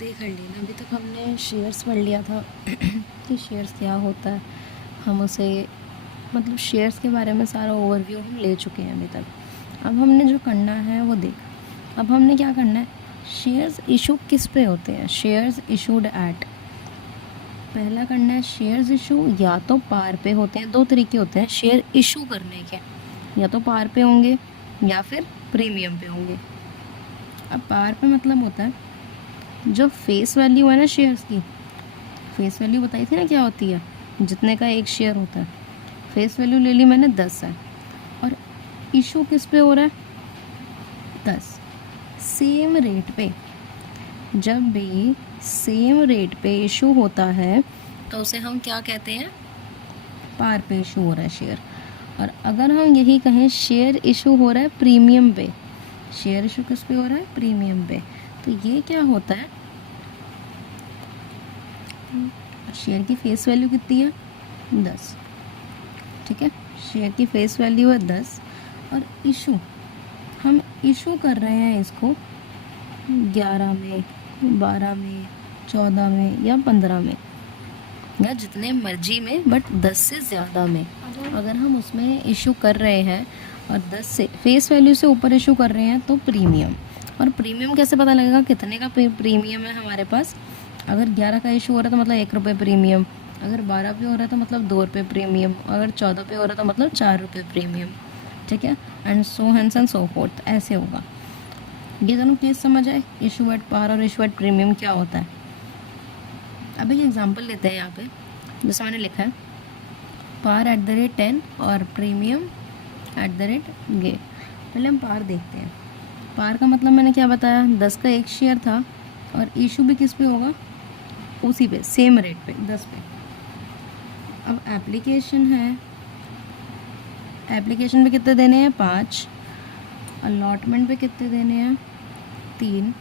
देख लेना। अभी तक हमने शेयर्स पढ़ लिया था कि शेयर्स क्या होता है, हम उसे मतलब शेयर्स के बारे में सारा ओवरव्यू हम ले चुके हैं अभी तक। अब हमने जो करना है वो देख, अब हमने क्या करना है, शेयर्स इशू किस पे होते हैं, शेयर्स इशूड एट। पहला करना है शेयर्स इशू या तो पार पे होते हैं, दो तरीके होते हैं शेयर इशू करने के, या तो पार पे होंगे या फिर प्रीमियम पे होंगे। अब पार पे मतलब होता है जो फेस वैल्यू है ना शेयर्स की, फेस वैल्यू बताई थी ना क्या होती है, जितने का एक शेयर होता है। फेस वैल्यू ले ली मैंने 10 है, और इशू किस पे हो रहा है 10। सेम रेट पे, जब भी सेम रेट पे इशू होता है तो उसे हम क्या कहते हैं, पार पे इशू हो रहा है शेयर। और अगर हम यही कहें शेयर इशू हो रहा है प्रीमियम पे, शेयर इशू किस पे हो रहा है, प्रीमियम पे, तो ये क्या होता है, शेयर की फेस वैल्यू कितनी है 10, ठीक है, शेयर की फेस वैल्यू है 10, और इशू हम इशू कर रहे हैं इसको 11 में, 12 में, 14 में या 15 में, या जितने मर्जी में, बट 10 से ज़्यादा में अगर हम उसमें इशू कर रहे हैं और 10 से फेस वैल्यू से ऊपर इशू कर रहे हैं तो प्रीमियम। और प्रीमियम कैसे पता लगेगा कितने का प्रीमियम है हमारे पास, अगर 11 का इशू हो रहा है तो मतलब 1 रुपये प्रीमियम, अगर 12 पे हो रहा है तो मतलब 2 रुपये प्रीमियम, अगर 14 पे हो रहा है तो मतलब 4 रुपये प्रीमियम, ठीक है, and so hence and so forth, ऐसे होगा। ये दोनों केस समझ आए, इशू एट पार और इशू एट प्रीमियम क्या होता है। अब एक एग्जांपल लेते हैं यहाँ पे, जैसे मैंने लिखा है पार @10 और प्रीमियम @गे। पहले हम पार देखते हैं। पार का मतलब मैंने क्या बताया, 10 का एक शेयर था, और इशू भी किस पे होगा, उसी पे, सेम रेट पे 10 पे। अब एप्लीकेशन है, एप्लीकेशन पे कितने देने हैं 5, अलॉटमेंट पे कितने देने हैं 3,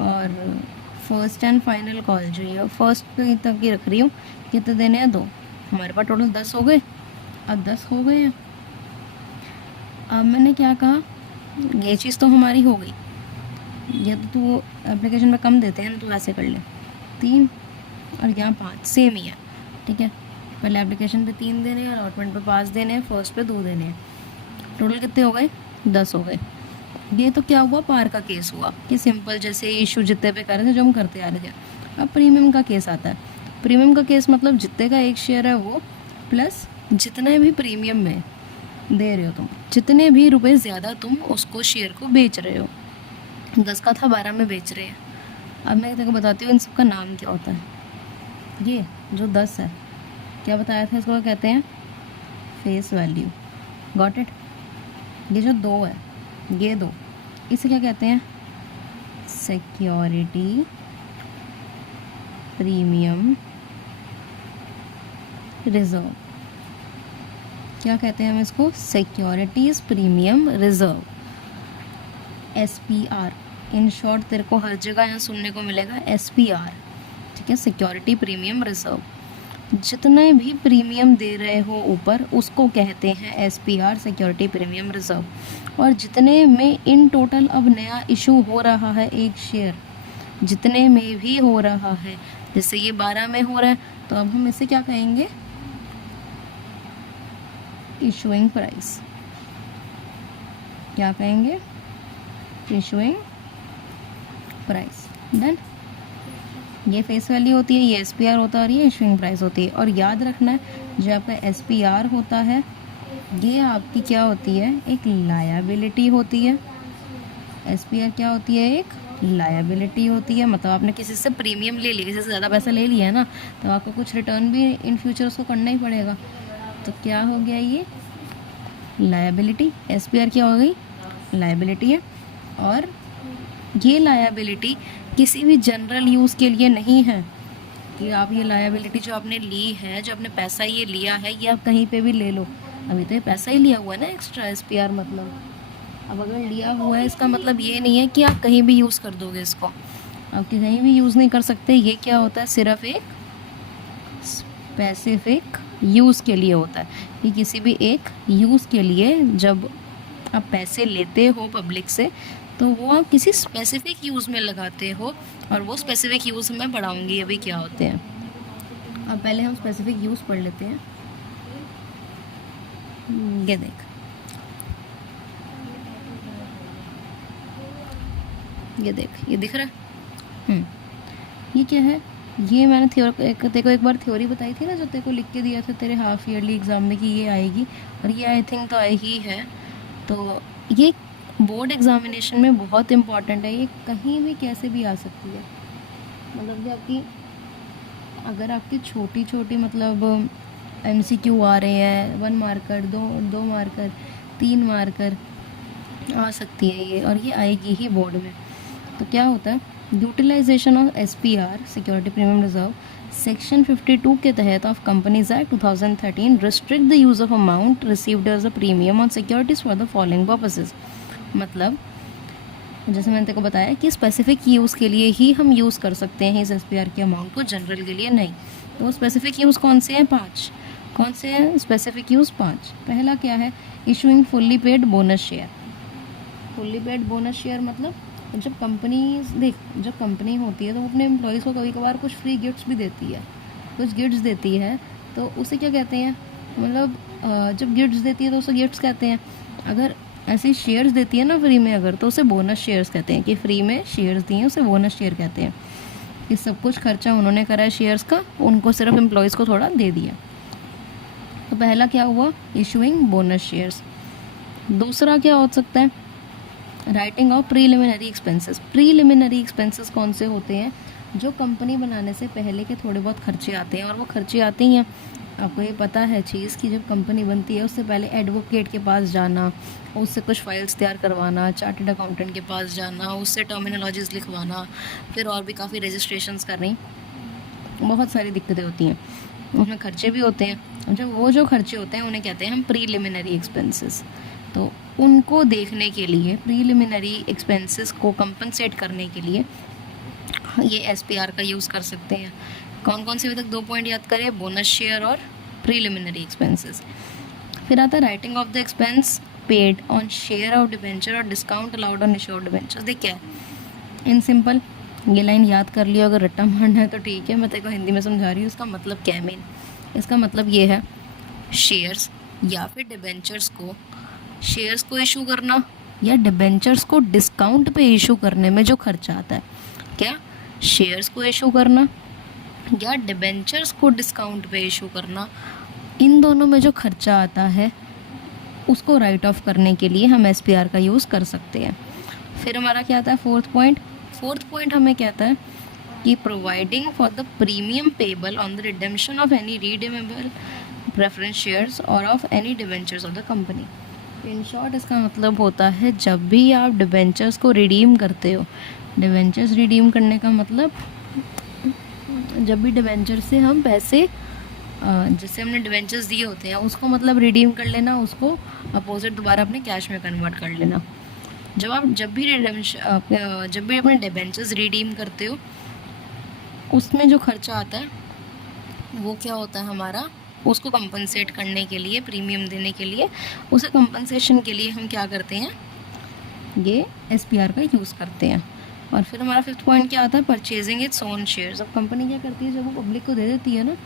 और फर्स्ट एंड फाइनल कॉल जो है फर्स्ट पे तक की रख रही हूँ, कितने देने हैं 2। हमारे पास टोटल 10 हो गए। अब 10 हो गए हैं, अब मैंने क्या कहा, ये चीज़ तो हमारी हो गई, या तो तू एप्लीकेशन में कम देते हैं ना तो ऐसे कर ले 3, और यहाँ 5 सेम ही है, ठीक है। पहले एप्लीकेशन पे 3 देने हैं, अलॉटमेंट पे 5 देने हैं, फर्स्ट पे 2 देने हैं, टोटल कितने हो गए 10 हो गए। ये तो क्या हुआ, पार का केस हुआ कि सिंपल जैसे इशू जितने पे कर रहे थे जो हम करते आ रहे थे। अब प्रीमियम का केस आता है। प्रीमियम का केस मतलब जितने का एक शेयर है वो प्लस जितने भी प्रीमियम में दे रहे हो तुम, जितने भी रुपए ज़्यादा तुम उसको शेयर को बेच रहे हो। 10 का था 12 में बेच रहे हैं। अब मैं तेरे को बताती हूँ इन सब का नाम क्या होता है। ये जो 10 है क्या बताया था, इसको कहते हैं फेस वैल्यू, गॉट इट। ये जो 2 है, ये 2, इसे क्या कहते हैं, सिक्योरिटी प्रीमियम रिजर्व। क्या कहते हैं हम इसको, securities premium reserve, SPR। In short तेरे को हर जगह यहाँ सुनने को मिलेगा SPR, ठीक है, सिक्योरिटी प्रीमियम रिजर्व। जितने भी प्रीमियम दे रहे हो ऊपर उसको कहते हैं SPR, सिक्योरिटी प्रीमियम रिजर्व। और जितने में इन टोटल अब नया इशू हो रहा है एक शेयर, जितने में भी हो रहा है, जैसे ये 12 में हो रहा है तो अब हम इसे क्या कहेंगे, इशूइंग प्राइस। क्या कहेंगे, इशूइंग प्राइस। डन। ये फेस वैल्यू होती है, ये SPR होता है, और ये इशूइंग प्राइस होती है। और याद रखना है जो आपका SPR होता है ये आपकी क्या होती है, एक लायबिलिटी होती है। SPR क्या होती है, एक लायबिलिटी होती है। मतलब आपने किसी से प्रीमियम ले लिया, किसी से ज़्यादा पैसा ले लिया है ना, तो आपको कुछ रिटर्न भी इन फ्यूचर उसको करना ही पड़ेगा। तो क्या हो गया, ये लायबिलिटी। SPR क्या हो गई, लायबिलिटी है। और ये लायबिलिटी किसी भी जनरल यूज़ के लिए नहीं है कि आप ये लायबिलिटी जो आपने ली है, जो आपने पैसा ये लिया है, ये आप कहीं पे भी ले लो। अभी तो ये पैसा ही लिया हुआ है ना एक्स्ट्रा, SPR मतलब। अब अगर लिया हुआ है इसका मतलब ये नहीं है कि आप कहीं भी यूज़ कर दोगे इसको, आप कहीं भी यूज़ नहीं कर सकते। ये क्या होता है, सिर्फ एक स्पेसिफिक यूज़ के लिए होता है कि किसी भी एक यूज़ के लिए जब आप पैसे लेते हो पब्लिक से तो वो आप किसी स्पेसिफिक यूज़ में लगाते हो, और वो स्पेसिफिक यूज़ मैं पढ़ाऊँगी अभी क्या होते हैं। अब पहले हम स्पेसिफिक यूज़ पढ़ लेते हैं। ये देख, ये दिख रहा है। ये क्या है? ये मैंने तेरे को एक बार थ्योरी बताई थी ना, जो तेरे को लिख के दिया था तेरे हाफ ईयरली एग्ज़ाम में कि ये आएगी, और ये आई थिंक तो आई ही है। तो ये बोर्ड एग्ज़ामिनेशन में बहुत इम्पॉर्टेंट है, ये कहीं भी कैसे भी आ सकती है। मतलब कि आपकी, अगर आपकी छोटी छोटी मतलब MCQ आ रहे हैं, 1 मार्कर, 2 मार्कर, 3 मार्कर आ सकती है ये, और ये आएगी ही बोर्ड में। तो क्या होता है, utilization of SPR security premium reserve section 52 के तहत of companies act 2013 restrict the use of amount received as a premium on securities for the following purposes. मतलब जैसे मैंने तेको बताया कि स्पेसिफिक यूज़ के लिए ही हम यूज़ कर सकते हैं इस SPR के अमाउंट को, जनरल के लिए नहीं। तो स्पेसिफिक यूज़ कौन से हैं? 5। कौन से हैं स्पेसिफिक यूज़? 5। पहला क्या है? Issuing fully paid bonus share. Fully paid bonus share मतलब जब कंपनी होती है तो वो अपने एम्प्लॉयज़ को कभी कभार कुछ फ्री गिफ्ट्स भी देती है, कुछ गिफ्ट्स देती है, तो उसे क्या कहते हैं? मतलब जब गिफ्ट्स देती है तो उसे गिफ्ट्स कहते हैं। अगर ऐसे शेयर्स देती है ना फ्री में अगर, तो उसे बोनस शेयर्स कहते हैं, कि फ्री में शेयर्स दिए उसे बोनस शेयर कहते हैं। कि सब कुछ खर्चा उन्होंने करा है शेयर्स का, उनको सिर्फ एम्प्लॉयज़ को थोड़ा दे दिया। तो पहला क्या हुआ? Issuing bonus shares. दूसरा क्या हो सकता है? Writing of preliminary expenses. Preliminary expenses कौन से होते हैं? जो कंपनी बनाने से पहले के थोड़े बहुत खर्चे आते हैं, और वो खर्चे आते ही हैं। आपको ये पता है चीज़ कि जब कंपनी बनती है उससे पहले एडवोकेट के पास जाना, उससे कुछ फाइल्स तैयार करवाना, चार्टर्ड अकाउंटेंट के पास जाना, उससे टर्मिनोलॉजीज़ लिखवाना, फिर और भी काफ़ी रजिस्ट्रेशंस करनी, बहुत सारी दिक्कतें होती हैं, उसमें खर्चे भी होते हैं। जब वो जो खर्चे होते हैं उन्हें कहते हैं हम प्रीलिमिनरी एक्सपेंसेस। तो उनको देखने के लिए, प्रीलिमिनरी एक्सपेंसेस को कंपनसेट करने के लिए ये SPR का यूज़ कर सकते हैं। कौन कौन से? अभी तक 2 पॉइंट याद करें, बोनस शेयर और प्रीलिमिनरी एक्सपेंसेस। फिर आता है writing off the expense paid on share of debenture और discount allowed on issue of debenture. देख क्या है, इन सिंपल ये लाइन याद कर लियो, अगर रट्टा मारना है तो ठीक है, मैं तेरे को हिंदी में समझा रही हूँ। इसका मतलब क्या है मेन? इसका मतलब ये है, शेयर्स या फिर डिबेंचर्स को, शेयर्स को इशू करना या डिबेंचर्स को डिस्काउंट पे इशू करने में जो खर्चा आता है, क्या शेयर्स को इशू करना या डिबेंचर्स को डिस्काउंट पे इशू करना, इन दोनों में जो खर्चा आता है उसको राइट ऑफ करने के लिए हम SPR का यूज़ कर सकते हैं। फिर हमारा क्या आता है? फोर्थ पॉइंट हमें कहता है कि providing for the premium payable on the redemption of any redeemable preference shares और of any debentures of the company. In short इसका मतलब होता है, जब भी आप डिबेंचर्स को रिडीम करते हो, डिबेंचर्स रिडीम करने का मतलब, जब भी डिबेंचर से हम पैसे, जैसे हमने डिबेंचर्स दिए होते हैं उसको मतलब रिडीम कर लेना, उसको अपोजिट दोबारा अपने कैश में कन्वर्ट कर लेना। जब भी अपने डिबेंचर्स रिडीम करते हो उसमें जो खर्चा आता है वो क्या होता है हमारा, उसको कंपनसेट करने के लिए, प्रीमियम देने के लिए, उसे कंपनसेशन के लिए हम क्या करते हैं? ये SPR का यूज़ करते हैं। और फिर हमारा फिफ्थ पॉइंट क्या आता है? Purchasing its own shares. अब कंपनी क्या करती है, जब वो पब्लिक को दे देती है ना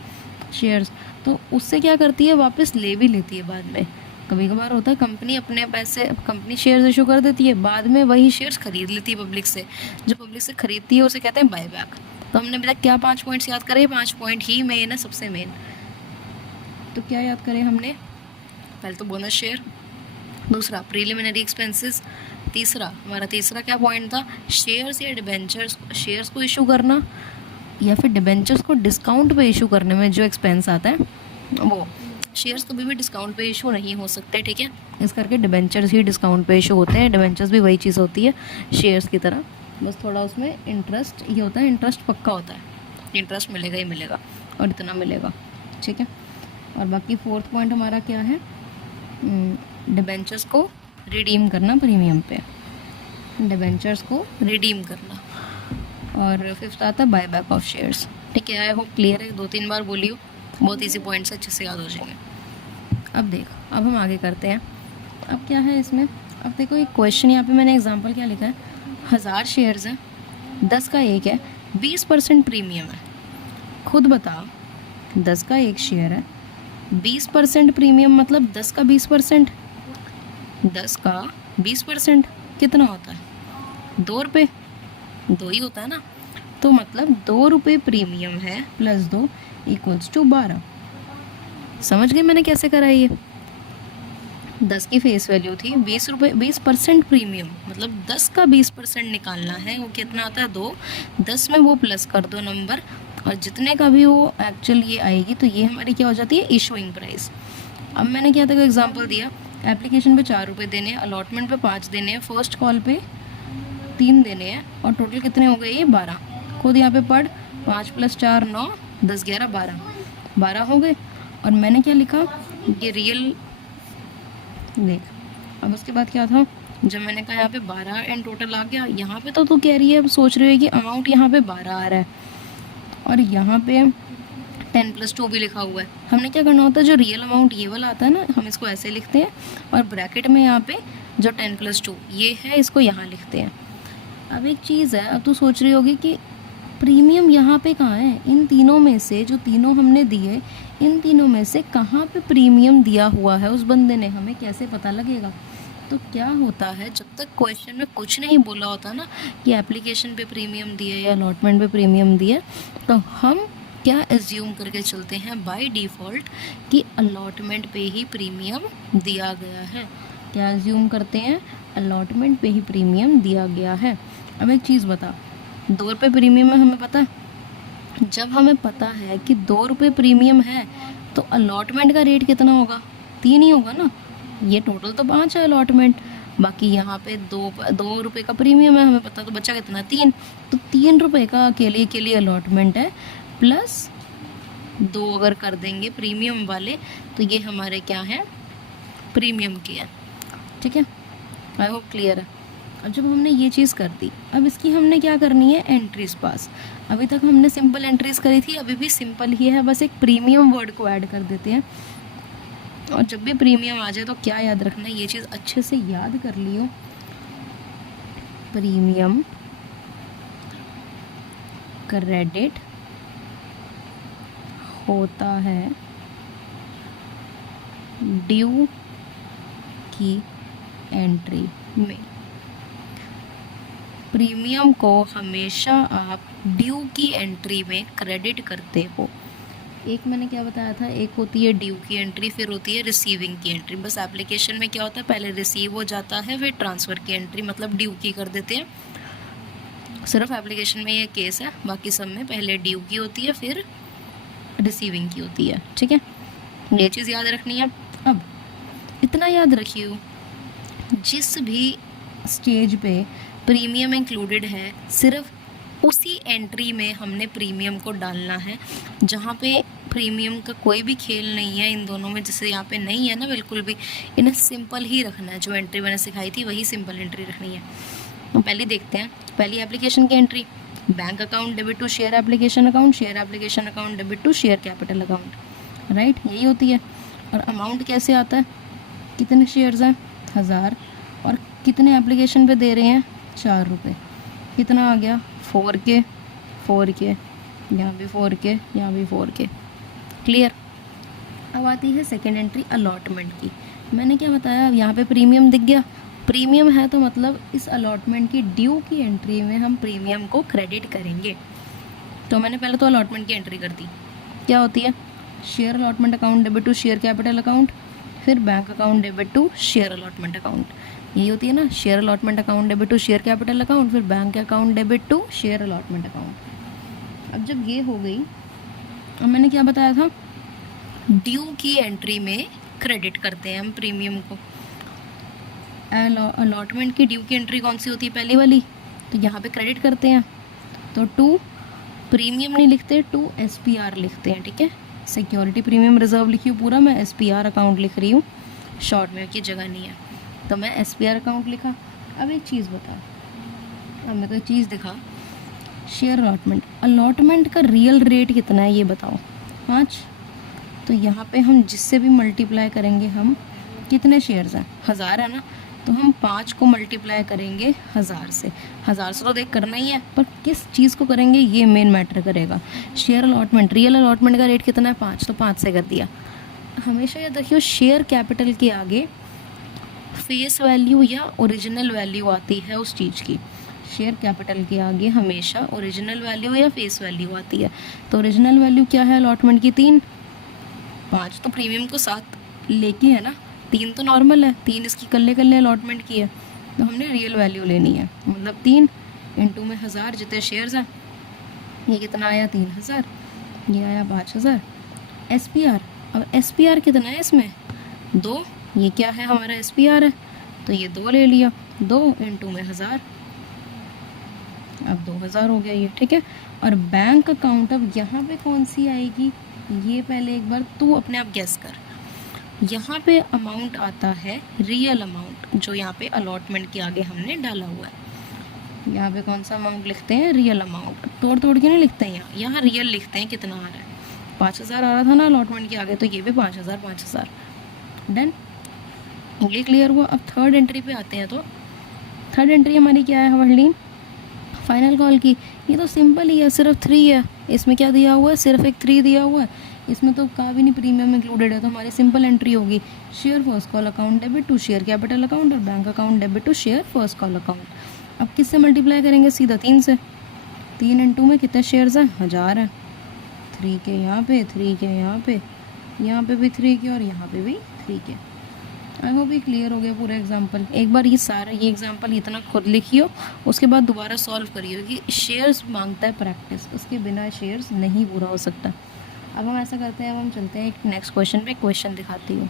शेयर्स, तो उससे क्या करती है? वापस ले भी लेती है बाद में। कभी कभार होता है कंपनी अपने पैसे, कंपनी शेयर्स इशू कर देती है, बाद में वही शेयर्स खरीद लेती है पब्लिक से। जो पब्लिक से खरीदती है उसे कहते हैं बायबैक। तो हमने अभी तक क्या 5 पॉइंट्स याद करे? 5 पॉइंट ही मेन है, सबसे मेन। तो क्या याद करें हमने? पहले तो बोनस शेयर, दूसरा प्रीलिमिनरी एक्सपेंसेस, हमारा तीसरा क्या पॉइंट था? शेयर्स या डिबेंचर्स, शेयर्स को इशू करना या फिर डिबेंचर्स को डिस्काउंट पे इशू करने में जो एक्सपेंस आता है वो। शेयर्स कभी भी डिस्काउंट पे इशू नहीं हो सकते, ठीक है, इस करके डिबेंचर्स ही डिस्काउंट पे इशू होते हैं। डिबेंचर्स भी वही चीज़ होती है शेयर्स की तरह, बस थोड़ा उसमें इंटरेस्ट ये होता है, इंटरेस्ट पक्का होता है, इंटरेस्ट मिलेगा ही मिलेगा और इतना मिलेगा, ठीक है। और बाकी फोर्थ पॉइंट हमारा क्या है? डिबेंचर्स को रिडीम करना प्रीमियम पे, डिबेंचर्स को रिडीम करना। और फिफ्थ आता है बायबैक ऑफ शेयर्स, ठीक है। आई होप क्लियर है, 2-3 बार बोली हो, बहुत इजी पॉइंट्स अच्छे से याद हो जाएंगे। अब देख, अब हम आगे करते हैं। अब क्या है इसमें? अब देखो एक क्वेश्चन यहाँ पे मैंने एग्जांपल क्या लिखा है, 1000 शेयर्स हैं, 10 का एक है, 20% प्रीमियम है। खुद बता, 10 का एक शेयर है, 20% प्रीमियम मतलब 10 का 20%, 10 का 20% कितना होता है? 2 रुपये, 2 ही होता है ना। तो मतलब 2 रुपये प्रीमियम है प्लस 2 इक्वल्स टू 12। समझ गए मैंने कैसे करा ये? 10 की फेस वैल्यू थी, 20 रुपये, 20% प्रीमियम मतलब 10 का 20% निकालना है, वो कितना आता है? 2। 10 में वो प्लस कर दो नंबर, और जितने का भी वो एक्चुअल ये आएगी, तो ये हमारी क्या हो जाती है? Issuing price. अब मैंने क्या था, एग्जांपल दिया, एप्लीकेशन पे 4 रुपये देने हैं, अलॉटमेंट पे 5 देने हैं, फर्स्ट कॉल पे 3 देने हैं, और टोटल कितने हो गए? ये 12। खुद यहाँ पे पढ़, 5 + 4 9, 10 11 12 हो गए। और मैंने क्या लिखा, ये रियल, देख अब उसके बाद क्या था, जब मैंने कहा यहाँ पे 12 एंड टोटल आ गया, यहाँ पे तो तू कह रही है, अब सोच रही है कि अमाउंट यहाँ पे 12 आ रहा है और यहाँ पे 10 + 2 भी लिखा हुआ है। हमने क्या करना होता है, जो रियल अमाउंट ये वाला आता है ना, हम इसको ऐसे लिखते हैं, और ब्रैकेट में यहाँ पे जो 10 + 2 ये है, इसको यहाँ लिखते हैं। अब एक चीज़ है, अब तू सोच रही होगी कि प्रीमियम यहाँ पे कहाँ है? इन तीनों में से, जो तीनों हमने दिए, इन तीनों में से कहाँ पे प्रीमियम दिया हुआ है उस बंदे ने, हमें कैसे पता लगेगा? तो क्या होता है, जब तक क्वेश्चन में कुछ नहीं बोला होता ना कि एप्लीकेशन पे प्रीमियम दिए या अलॉटमेंट पे प्रीमियम दिए, तो हम क्या एज्यूम करके चलते हैं बाय डिफ़ॉल्ट कि अलॉटमेंट पे ही प्रीमियम दिया गया है। क्या एज्यूम करते हैं? अलॉटमेंट पे ही प्रीमियम दिया गया है। अब एक चीज़ बता, 2 रुपये प्रीमियम है, हमें पता है। जब हमें पता है कि 2 रुपये प्रीमियम है, तो अलॉटमेंट का रेट कितना होगा? 3 ही होगा ना। ये टोटल तो 5 है अलॉटमेंट, बाकी यहाँ पे 2 रुपये का प्रीमियम है, हमें पता, तो बचा कितना? 3। तो 3 रुपये का अकेले के लिए अलॉटमेंट है, प्लस 2 अगर कर देंगे प्रीमियम वाले, तो ये हमारे क्या है? प्रीमियम की है। ठीक है, आई होप क्लियर है। अब जब हमने ये चीज़ कर दी, अब इसकी हमने क्या करनी है? Entries pass. अभी तक हमने सिंपल एंट्रीज करी थी, अभी भी सिंपल ही है, बस एक प्रीमियम वर्ड को ऐड कर देते हैं। और जब भी प्रीमियम आ जाए तो क्या याद रखना है, ये चीज़ अच्छे से याद कर लियो, प्रीमियम क्रेडिट होता है ड्यू की एंट्री में। प्रीमियम को हमेशा आप ड्यू की एंट्री में क्रेडिट करते हो। एक मैंने क्या बताया था, एक होती है ड्यू की एंट्री, फिर होती है रिसीविंग की एंट्री। बस एप्लीकेशन में क्या होता है, पहले रिसीव हो जाता है, फिर ट्रांसफ़र की एंट्री मतलब ड्यू की कर देते हैं। सिर्फ एप्लीकेशन में ये केस है, बाकी सब में पहले ड्यू की होती है, फिर रिसीविंग की होती है। ठीक है, ये चीज़ याद रखनी है। अब इतना याद रखिए, जिस भी स्टेज पे प्रीमियम इंक्लूडेड है, सिर्फ उसी एंट्री में हमने प्रीमियम को डालना है। जहाँ पे प्रीमियम का कोई भी खेल नहीं है इन दोनों में, जैसे यहाँ पे नहीं है ना बिल्कुल भी, इन्हें सिंपल ही रखना है। जो एंट्री मैंने सिखाई थी वही सिंपल एंट्री रखनी है। तो पहले देखते हैं, पहली एप्लीकेशन की entry, bank account debit to share application account, share application account debit to share capital account, right, यही होती है। और अमाउंट कैसे आता है, कितने शेयर्स हैं? 1000, और कितने एप्लीकेशन पे दे रहे हैं? 4 रुपये। कितना आ गया? 4K, 4K, यहाँ भी 4K, यहाँ भी 4K। क्लियर। अब आती है सेकेंड एंट्री अलॉटमेंट की। मैंने क्या बताया, अब यहाँ पे प्रीमियम दिख गया, प्रीमियम है तो मतलब इस अलॉटमेंट की ड्यू की एंट्री में हम प्रीमियम को क्रेडिट करेंगे। तो मैंने पहले तो अलॉटमेंट की एंट्री कर दी। क्या होती है? Share allotment account debit to share capital account, फिर bank account debit to share allotment account, यही होती है ना, share allotment account debit to share capital account, फिर bank account debit to share allotment account. अब जब ये हो गई, अब मैंने क्या बताया था, ड्यू की एंट्री में क्रेडिट करते हैं हम प्रीमियम को। अलॉटमेंट की ड्यू की एंट्री कौन सी होती है? पहली वाली, तो यहाँ पे क्रेडिट करते हैं, तो टू प्रीमियम नहीं लिखते, टू SPR लिखते हैं। ठीक है, सिक्योरिटी प्रीमियम रिजर्व लिखी हूँ पूरा, मैं SPR अकाउंट लिख रही हूँ, शॉर्ट में की जगह नहीं है, तो मैं SPR अकाउंट लिखा। अब एक चीज़ बता, अब मेरे को एक चीज़ दिखा, शेयर अलॉटमेंट, अलॉटमेंट का रियल रेट कितना है ये बताओ? 5। तो यहाँ पे हम जिससे भी मल्टीप्लाई करेंगे, हम कितने शेयर्स हैं? 1000 है ना, तो हम 5 को मल्टीप्लाई करेंगे 1000 से। 1000 से तो देख करना ही है, पर किस चीज़ को करेंगे ये मेन मैटर करेगा। शेयर अलॉटमेंट, रियल अलॉटमेंट का रेट कितना है 5, तो 5 से कर दिया। हमेशा ये देखियो शेयर कैपिटल के आगे फेस वैल्यू या ओरिजिनल वैल्यू आती है उस चीज़ की। शेयर कैपिटल के आगे हमेशा ओरिजिनल वैल्यू या फेस वैल्यू आती है। तो ओरिजिनल वैल्यू क्या है अलॉटमेंट की 3, 5 तो प्रीमियम को साथ लेके है ना, 3 तो नॉर्मल है, 3 इसकी कल्ले कल्ले अलॉटमेंट की है, तो हमने रियल वैल्यू लेनी है। मतलब 3 इंटू में 1000 जितने शेयर्स हैं, ये कितना आया 3000, ये आया 5000। SPR, अब SPR कितना है इसमें 2, ये क्या है हमारा SPR है, तो ये 2 ले लिया, 2 इंटू में 1000, अब 2000 हो गया ये, ठीक है। और बैंक अकाउंट अब यहाँ पे कौन सी आएगी, ये पहले एक बार तू अपने आप गेस कर। यहाँ पे अमाउंट आता है रियल अमाउंट, जो यहाँ पे अलॉटमेंट के आगे हमने डाला हुआ है। यहाँ पे कौन सा अमाउंट लिखते हैं, रियल अमाउंट, तोड़ तोड़ के नहीं लिखते हैं, यहाँ रियल लिखते हैं कितना आ रहा है। 5000 आ रहा था ना अलॉटमेंट के आगे, तो ये भी 5000 5000। डन, ये क्लियर हुआ। अब थर्ड एंट्री पे आते हैं। तो थर्ड एंट्री हमारी क्या है हवरलीन, फाइनल कॉल की। ये तो सिंपल ही है, सिर्फ 3 है। इसमें क्या दिया हुआ है, सिर्फ एक 3 दिया हुआ है, इसमें तो का भी नहीं प्रीमियम इंक्लूडेड है। तो हमारी सिंपल एंट्री होगी share first call account debit to share capital account और bank account debit to share first call account. अब किससे मल्टीप्लाई करेंगे, सीधा 3 से। 3 इंटू में कितने शेयर्स हैं, 1000 है। 3 के यहाँ पे, 3 के यहाँ पे भी 3 के, और यहाँ पे भी 3 के। आई होप ये क्लियर हो गया पूरा एग्जाम्पल। एक बार ये सारा ये एग्जाम्पल इतना खुद लिखियो, उसके बाद दोबारा सॉल्व करियो कि शेयर्स मांगता है प्रैक्टिस, उसके बिना शेयर्स नहीं पूरा हो सकता। अब हम ऐसा करते हैं, अब हम चलते हैं एक नेक्स्ट क्वेश्चन पे। क्वेश्चन दिखाती हूँ,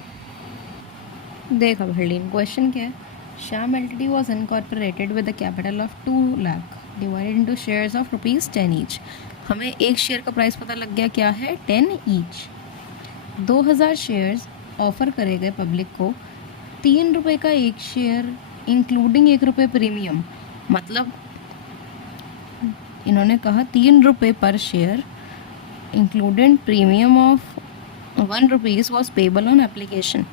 देख अब हरलीन क्वेश्चन क्या है। Shyam LTD was incorporated with the capital of 2 lakh divided into shares of ₹10 each. हमें एक शेयर का प्राइस पता लग गया, क्या है 10 ईच। 2000 शेयर्स ऑफर करे गए पब्लिक को, 3 रुपये का एक शेयर इंक्लूडिंग 1 रुपये प्रीमियम। मतलब इन्होंने कहा 3 रुपये पर share included premium of 1 rupees was payable on application.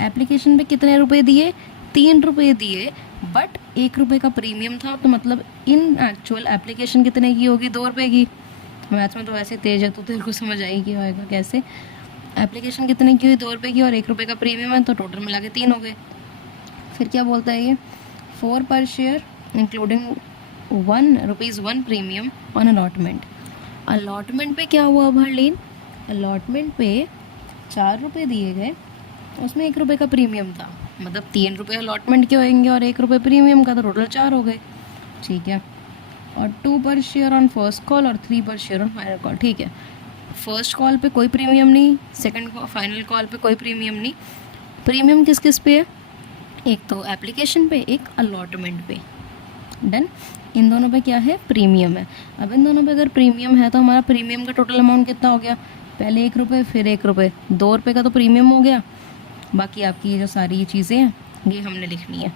Application पे कितने रुपए दिए, 3 रुपये दिए, बट 1 रुपये का प्रीमियम था। तो मतलब इन एक्चुअल एप्लीकेशन कितने की होगी, 2 रुपये की। मैथ में तो वैसे तेज है, तो तेरे को समझ आएगी होएगा कैसे। एप्लीकेशन कितने की हुई, 2 रुपये की, और 1 रुपये का प्रीमियम है, तो टोटल मिला के 3 हो गए। फिर क्या बोलता है ये, 4 पर share including ₹1 premium on allotment. Allotment पे क्या हुआ हरलीन, अलॉटमेंट पे 4 रुपये दिए गए, उसमें 1 रुपये का प्रीमियम था। मतलब 3 रुपये अलॉटमेंट के होंगे और 1 रुपये प्रीमियम का, तो टोटल 4 हो गए, ठीक है। और 2 पर शेयर ऑन फर्स्ट कॉल और 3 पर शेयर ऑन फाइनल कॉल, ठीक है। फर्स्ट कॉल पे कोई प्रीमियम नहीं, सेकंड फाइनल कॉल पे कोई प्रीमियम नहीं। प्रीमियम किस किस पे है, एक तो एप्लीकेशन पे, एक अलॉटमेंट पे। डन, इन दोनों पे क्या है, प्रीमियम है। अब इन दोनों पे अगर प्रीमियम है तो हमारा प्रीमियम का टोटल अमाउंट कितना हो गया, पहले 1 रुपये फिर 1 रुपये, 2 रुपये का तो प्रीमियम हो गया। बाकी आपकी ये जो सारी ये चीज़ें हैं ये हमने लिखनी है।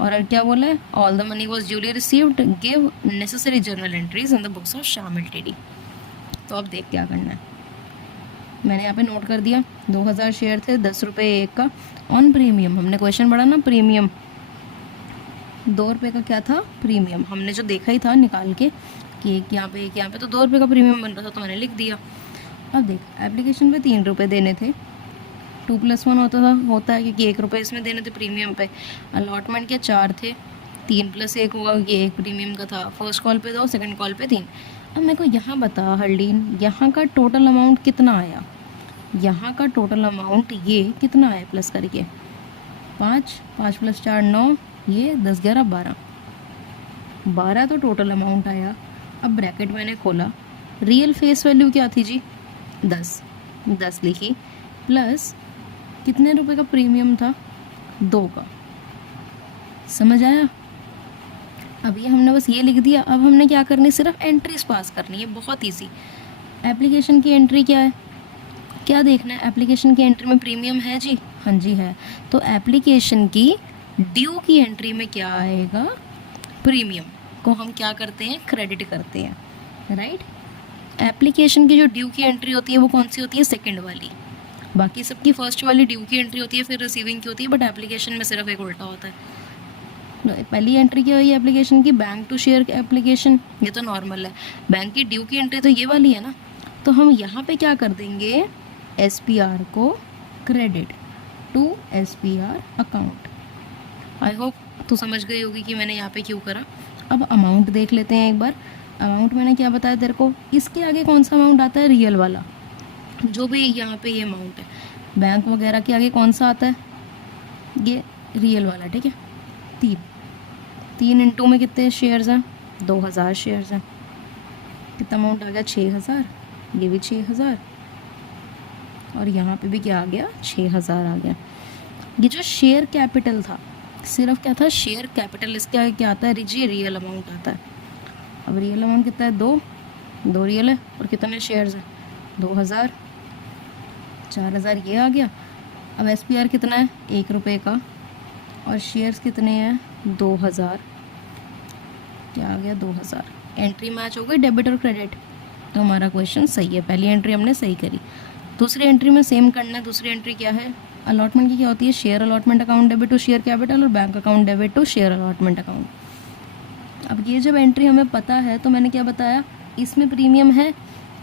और क्या बोला है, all the money was duly received, give necessary journal entries in the books of Shyam LTD. तो अब देख क्या करना है, मैंने यहाँ पे नोट कर दिया 2000 शेयर थे, 10 रुपये एक का ऑन प्रीमियम। हमने क्वेश्चन पढ़ा ना प्रीमियम, 2 रुपये का क्या था प्रीमियम, हमने जो देखा ही था निकाल के कि एक यहाँ पे तो 2 रुपये का प्रीमियम बन रहा था, तो मैंने लिख दिया। अब देख एप्लीकेशन पे 3 रुपये देने थे, 2+1 होता है क्योंकि 1 रुपये इसमें देने थे प्रीमियम पे। अलॉटमेंट के 4 थे, 3 + 1 हुआ, ये 1 प्रीमियम का था। फर्स्ट कॉल पे 2, सेकंड कॉल पे 3। अब मेरे को यहाँ बता हरलीन, यहाँ का टोटल अमाउंट कितना आया, यहाँ का टोटल अमाउंट ये कितना आया प्लस करके, 5 + 4 9, ये 10 11 12 तो टोटल अमाउंट आया। अब ब्रैकेट मैंने खोला, रियल फेस वैल्यू क्या थी जी 10 लिखी, प्लस कितने रुपए का प्रीमियम था, 2 का। समझ आया। अब ये हमने बस ये लिख दिया। अब हमने क्या करनी, सिर्फ एंट्रीज पास करनी है, बहुत ईजी। एप्लीकेशन की एंट्री क्या है, क्या देखना है, एप्लीकेशन की एंट्री में प्रीमियम है जी, हाँ जी है। तो एप्लीकेशन की ड्यू की एंट्री में क्या आएगा, प्रीमियम को हम क्या करते हैं, क्रेडिट करते हैं, राइट। एप्लीकेशन की जो ड्यू की एंट्री होती है वो कौन सी होती है, सेकंड वाली। बाकी सबकी फर्स्ट वाली ड्यू की एंट्री होती है, फिर रिसीविंग की होती है, बट एप्लीकेशन में सिर्फ एक उल्टा होता है। पहली एंट्री क्या हुई एप्लीकेशन की, बैंक टू शेयर एप्लीकेशन, ये तो नॉर्मल है। बैंक की ड्यू की एंट्री तो ये वाली है ना, तो हम यहाँ पे क्या कर देंगे, SPR को credit to SPR account. I hope तो समझ गई होगी कि मैंने यहाँ पे क्यों करा। अब अमाउंट देख लेते हैं एक बार। अमाउंट मैंने क्या बताया तेरे को, इसके आगे कौन सा अमाउंट आता है, रियल वाला, जो भी यहाँ पे ये अमाउंट है। बैंक वगैरह के आगे कौन सा आता है, ये रियल वाला, ठीक है। 3 इंटू में कितने शेयर्स हैं, 2000 शेयर्स हैं। कितना अमाउंट आ गया, 6000, ये भी 6000, और यहाँ पे भी क्या आ गया, 6000 आ गया। ये जो शेयर कैपिटल था, सिर्फ क्या था, शेयर कैपिटल, इसके आगे क्या आता है, रियल अमाउंट आता है। अब रियल अमाउंट कितना है, 2 रियल है, और कितने शेयर्स हैं, 2000, 4000 ये आ गया। अब SPR कितना है, 1 रुपये का, और शेयर्स कितने हैं, 2000, क्या आ गया, 2000। एंट्री मैच हो गई डेबिट और क्रेडिट, तो हमारा क्वेश्चन सही है, पहली एंट्री हमने सही करी। दूसरी एंट्री में सेम करना है। दूसरी एंट्री क्या है, अलॉटमेंट की क्या होती है, share allotment account debit to share capital, और bank account debit to share allotment account. अब ये जब एंट्री हमें पता है तो मैंने क्या बताया, इसमें प्रीमियम है,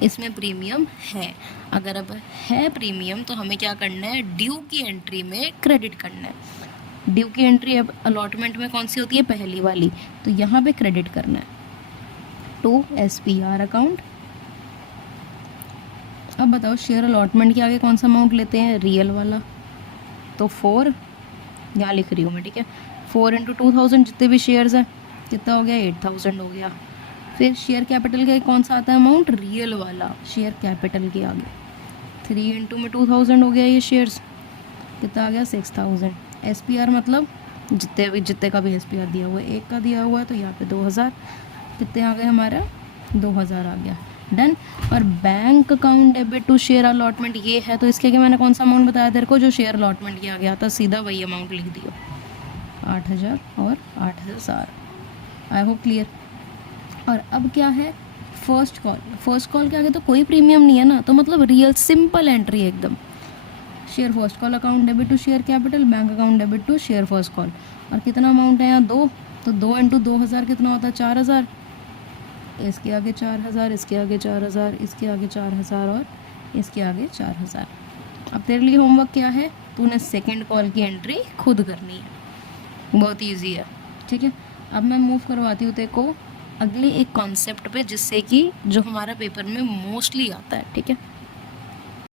इसमें प्रीमियम है। अगर अब है प्रीमियम तो हमें क्या करना है, ड्यू की एंट्री में क्रेडिट करना है। ड्यू की एंट्री अब अलॉटमेंट में कौन सी होती है, पहली वाली, तो यहाँ पे क्रेडिट करना है टू SPR अकाउंट। अब बताओ शेयर अलॉटमेंट के आगे कौन सा अमाउंट लेते हैं, रियल वाला, तो 4 यहाँ लिख रही हूँ मैं, ठीक है। 4 इंटू 2000, जितने भी शेयर्स हैं, कितना हो गया, 8000 हो गया। फिर शेयर कैपिटल के कौन सा आता है अमाउंट, रियल वाला, शेयर कैपिटल के आगे 3 इंटू में 2000 हो गया, ये शेयर्स कितना आ गया, 6000। SPR मतलब जितने का भी SPR दिया हुआ है, 1 का दिया हुआ है, तो यहाँ पे 2000, कितने आ गए हमारा, 2000 आ गया, डन। और bank account debit to share allotment ये है, तो इसके आगे मैंने कौन सा अमाउंट बताया तेरे को, जो शेयर अलॉटमेंट किया गया था, सीधा वही अमाउंट लिख दियो, 8000 और 8000। I hope clear. और अब क्या है, फर्स्ट कॉल के आगे तो कोई प्रीमियम नहीं है ना, तो मतलब रियल सिंपल एंट्री एकदम। Share first call account debit to share capital, bank account debit to share first call, और कितना अमाउंट है यहाँ, 2, तो 2 इंटू 2000 कितना होता है, 4000। इसके आगे 4000, इसके आगे 4000, इसके आगे 4000, और इसके आगे 4000। अब तेरे लिए होमवर्क क्या है, तूने सेकंड कॉल की एंट्री खुद करनी है, बहुत इजी है, ठीक है। अब मैं मूव करवाती हूँ तेरे को अगले एक कॉन्सेप्ट पे, जिससे कि जो हमारा पेपर में मोस्टली आता है, ठीक है।